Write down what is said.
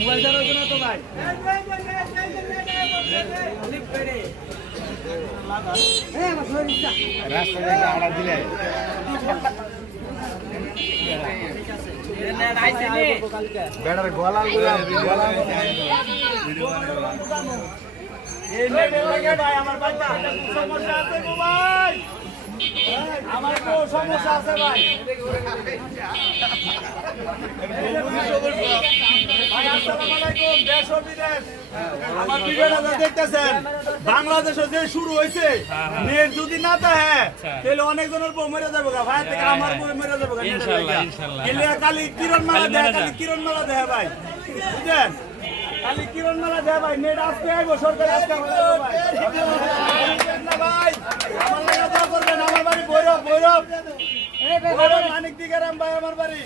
mobile চালাতো না তো ভাই রাস্তা থেকে অর্ডার দিলে বেটার গলা ভাই আমার বাচ্চা সমস্যা আছে গো ভাই আমার তো সমস্যা আছে ভাই ভাই আসসালামু আলাইকুম দেশ ও বিদেশ আমার ভিডিওটা দেখতেছেন বাংলাদেশে যে শুরু হয়েছে নেট যদি না থাকে তাহলে অনেক জনের বউ মরে যাবে গা ভাই থেকে আমার বউ মরে যাবে গা ইনশাআল্লাহ ইনশাআল্লাহ গেলে খালি কিরণ মালা দেয় খালি কিরণ মালা দেয় ভাই বুঝছেন খালি কিরণ মালা দেয় ভাই নেট আজকে আইবো সরকার আজকে ভাই ভাই আমার লাগা দোয়া করবেন আমার বাড়ি ভৈরব ভৈরব মানিক দিগারাম ভাই আমার বাড়ি